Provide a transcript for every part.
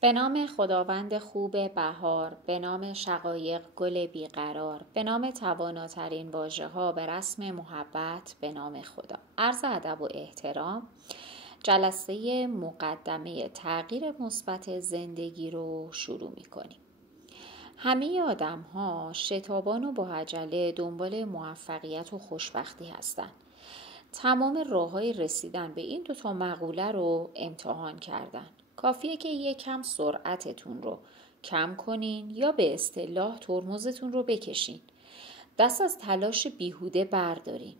به نام خداوند خوب بهار، به نام شقایق گل بیقرار، به نام تواناترین واژه ها به رسم محبت، به نام خدا. عرض ادب و احترام. جلسه مقدمه تغییر مثبت زندگی رو شروع می‌کنیم. همه آدم ها شتابان و با عجله دنبال موفقیت و خوشبختی هستند. تمام راه‌های رسیدن به این دوتا مقوله رو امتحان کردن. کافیه که یکم سرعتتون رو کم کنین یا به اصطلاح ترمزتون رو بکشین. دست از تلاش بیهوده بردارین.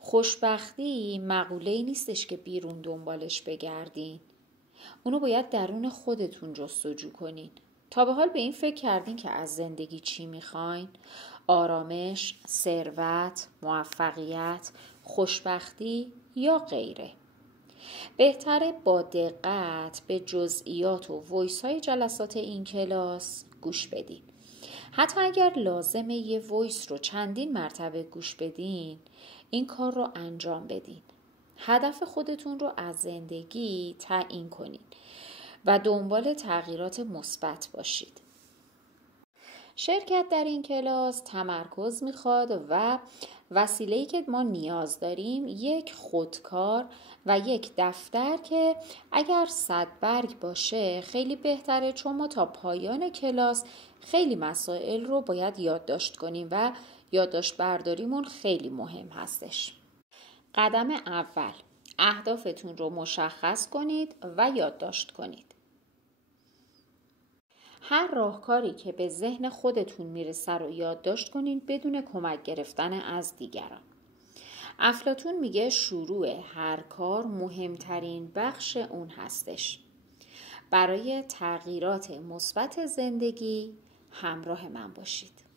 خوشبختی مقوله‌ای نیستش که بیرون دنبالش بگردین. اونو باید درون خودتون جستجو کنین. تا به حال به این فکر کردین که از زندگی چی میخواین؟ آرامش، ثروت، موفقیت، خوشبختی یا غیره؟ بهتره با دقت به جزئیات و وایس های جلسات این کلاس گوش بدین. حتی اگر لازمه یه وایس رو چندین مرتبه گوش بدین، این کار رو انجام بدین. هدف خودتون رو از زندگی تعیین کنین و دنبال تغییرات مثبت باشید. شرکت در این کلاس تمرکز میخواد و وسیله‌ای که ما نیاز داریم یک خودکار و یک دفتر که اگر 100 برگ باشه خیلی بهتره، چون ما تا پایان کلاس خیلی مسائل رو باید یادداشت کنیم و یادداشت برداریمون خیلی مهم هستش. قدم اول، اهدافتون رو مشخص کنید و یادداشت کنید. هر راهکاری که به ذهن خودتون میرسه رو یادداشت کنین بدون کمک گرفتن از دیگران. افلاطون میگه شروع هر کار مهمترین بخش اون هستش. برای تغییرات مثبت زندگی همراه من باشید.